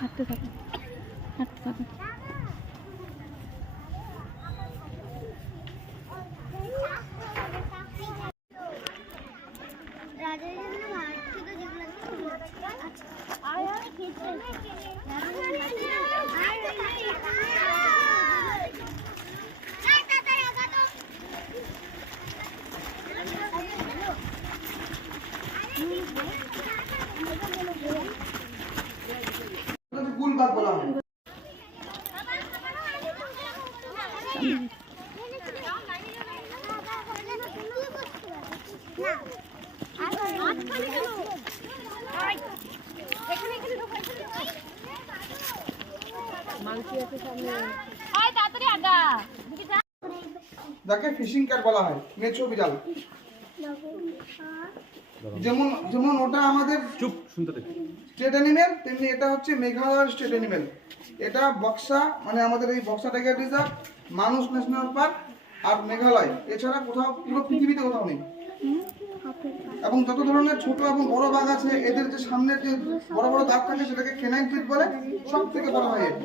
হাঁটতে থাকো, হাঁটতে থাকো। গুলবাগ বলা হয়। যাকে ফিশিং ক্যাট বলা হয়, মেছো বিড়াল। যেমন যেমন ওটা আমাদের চুপ শুনতে দে স্টেট অ্যানিমেল, তেমনি এটা হচ্ছে মেঘালয়ের স্টেট অ্যানিমেল। এটা বক্সা, মানে আমাদের এই বক্সা টাইগার রিজার্ভ, মানস ন্যাশনাল পার্ক আর মেঘালয়, এছাড়া কোথাও পুরো পৃথিবীতে কোথাও নেই। এবং যত ধরনের ছোট এবং বড় বাঘ আছে, এদের যে সামনের যে বড় বড় দাগ থাকে সেটাকে কেনাইন টিপ বলে, সব থেকে বড় হয় এটা।